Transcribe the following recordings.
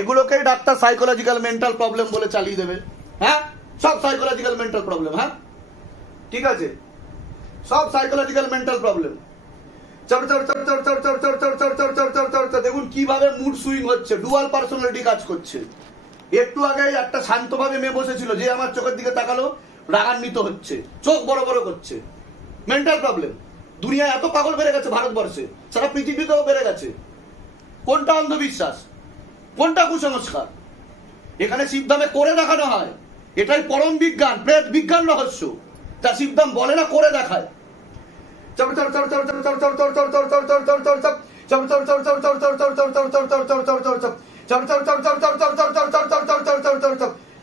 এগুলোকেই doctor psychological mental problem বলে চালিয়ে দেবে। হ্যাঁ, সব সাইকোলজিক্যাল মেন্টাল প্রবলেম। হ্যাঁ, ঠিক আছে, সব সাইকোলজিক্যাল মেন্টাল প্রবলেম। দেখুন কিভাবে মুড সুইং হচ্ছে, ডুয়াল পার্সোনালিটি কাজ করছে। একটু আগে একটা শান্তভাবে মেয়ে বসেছিল, যে আমার চোখের দিকে তাকালো রাগান্বিত হচ্ছে, চোখ বড় বড় করছে। Mental problem. দুনিয়ায় এত পাগল বেড়ে গেছে, ভারতবর্ষে, সারা পৃথিবীতেও বেড়ে গেছে। কোনটা অন্ধবিশ্বাস, কোনটা কুসংস্কার? এখানে শিবধামে করে দেখানো হয়, এটাই পরম বিজ্ঞান, প্রেত বিজ্ঞান রহস্য। তা শিবধাম বলে না, করে দেখায়।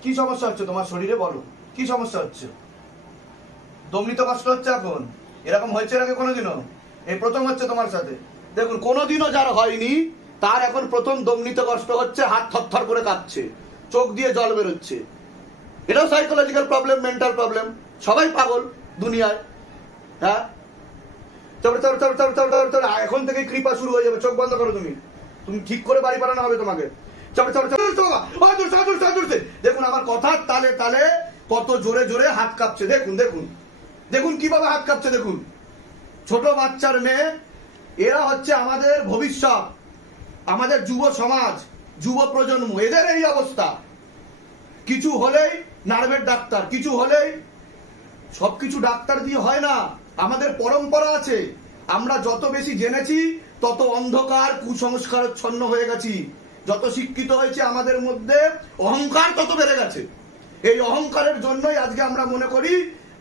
কি সমস্যা হচ্ছে তোমার শরীরে, বলো কি সমস্যা হচ্ছে? দমনিত কষ্ট হচ্ছে এখন? এরকম হয়েছে আগে কোনোদিনও? এই প্রথম হচ্ছে তোমার সাথে। দেখুন, কোনোদিনও যার হয়নি তার এখন প্রথম দমনিত কষ্ট হচ্ছে, হাত থরথর করে কাঁপছে, চোখ দিয়ে জল বেরোচ্ছে। এটাও সাইকোলজিক্যাল প্রবলেম, মেন্টাল প্রবলেম। সবাই পাগল দুনিয়ায়। হ্যাঁ, এখন থেকে কৃপা শুরু হয়ে যাবে। চোখ বন্ধ করো, তুমি তুমি ঠিক করে বাড়ি পাঠানো হবে তোমাকে। দেখুন আমার কথার তালে তালে কত জোরে জোরে হাত কাঁপছে। দেখুন দেখুন দেখুন কিভাবে হাত কাঁপছে। দেখুন, ছোট বাচ্চার মেয়ে, এরা হচ্ছে আমাদের ভবিষ্যৎ, আমাদের যুব সমাজ, যুব প্রজন্ম, এদের এই অবস্থা। কিছু হলেই নার্ভের ডাক্তার, কিছু হলেই, সবকিছু ডাক্তার দিয়ে হয় না। আমাদের পরম্পরা আছে, আমরা যত বেশি জেনেছি তত অন্ধকার কুসংস্কারচ্ছন্ন হয়ে গেছি। যত শিক্ষিত হয়েছে আমাদের মধ্যে অহংকার তত বেড়ে গেছে। এই অহংকারের জন্যই আজকে আমরা মনে করি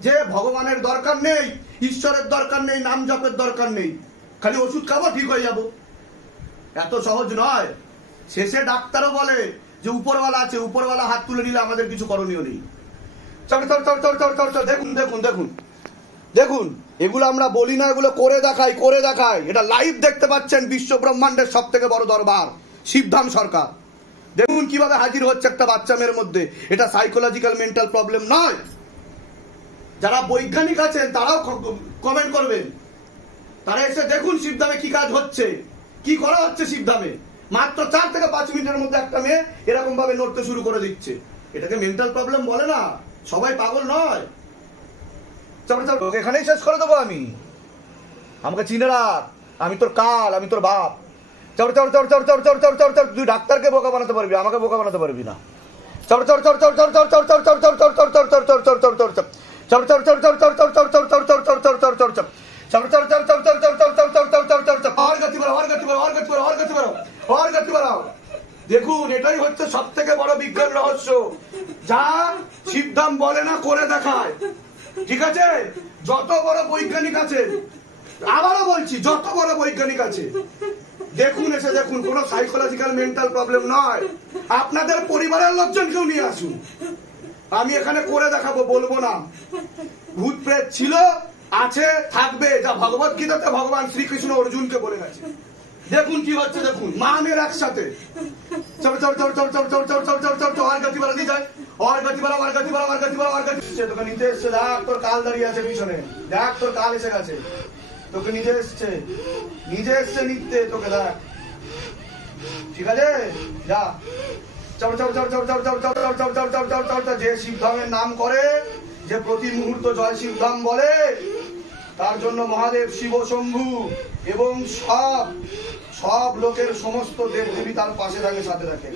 যে ভগবানের দরকার নেই, ঈশ্বরের দরকার নেই, নাম জপের দরকার নেই, খালি ওষুধ খাবো ঠিক হয়ে যাবো। এত সহজ নয়। শেষে ডাক্তারও বলে যে উপরওয়ালা আছে, উপরওয়ালা হাত তুলে নিলে আমাদের কিছু করণীয় নেই। দেখুন দেখুন দেখুন দেখুন, এগুলো আমরা বলি না, এগুলো করে দেখাই, করে দেখাই। এটা লাইভ দেখতে পাচ্ছেন, বিশ্ব ব্রহ্মাণ্ডের সব থেকে বড় দরবার শিবধাম সরকার। দেখুন কিভাবে হাজির হচ্ছে একটা বাচ্চা মেয়ের মধ্যে। এটা সাইকোলজিক্যাল মেন্টাল প্রবলেম নয়। যারা বৈজ্ঞানিক আছেন তারাও কমেন্ট করবেন, তারা এসে দেখুন শিবধামে কি কাজ হচ্ছে, কি করা হচ্ছে শিবধামে। মাত্র 4 থেকে 5 মিনিটের মধ্যে একটা মেয়ে এরকম ভাবে নড়তে শুরু করে দিচ্ছে। এটাকে মেন্টাল প্রবলেম বলে না, সবাই পাগল নয়। এখানেই শেষ করে দেবো আমি, আমাকে চিনে রাখ, আমি তোর কাল, আমি তোর বাপ। তুই ডাক্তারকে বোকা বানাতে পারবি, আমাকে বোকা বানাতে পারবি না। দেখুন এটাই হচ্ছে সব থেকে বড় বিজ্ঞান রহস্য, যা শিবধাম বলে না, করে দেখায়। ঠিক আছে, যত বড় বৈজ্ঞানিক আছে, আবারও বলছি, যত বড় বৈজ্ঞানিক আছে, দেখুন এসে দেখুন। কোন সাইকোলজিক্যাল মেন্টাল প্রবলেম নয়। আপনাদের পরিবারের লোকজনকেও নিয়ে আসুন, আমি এখানে করে দেখাবো, বলবো না। ভূত প্রেত ছিল, আছে, থাকবে, যা ভগবত গীতাতে ভগবান শ্রীকৃষ্ণ অর্জুনকে বলে গেছে। দেখুন কি হচ্ছে, দেখুন মা মেয়ের একসাথে। তোকে নিতে এসছে, দেখ তোর কাল দাঁড়িয়ে আছে পিছনে, দেখ তোর কাল এসে গেছে, তোকে নিজে এসছে, নিজে এসছে নিতে, তোকে দেখ। ঠিক আছে, যা। যে শিবধামের নাম করে, যে প্রতি মুহূর্ত জয় শিবধাম বলে, তার জন্য মহাদেব, শিব শম্ভু এবং সব লোকের সমস্ত দেব দেবী তার পাশে থাকে, সাথে থাকে।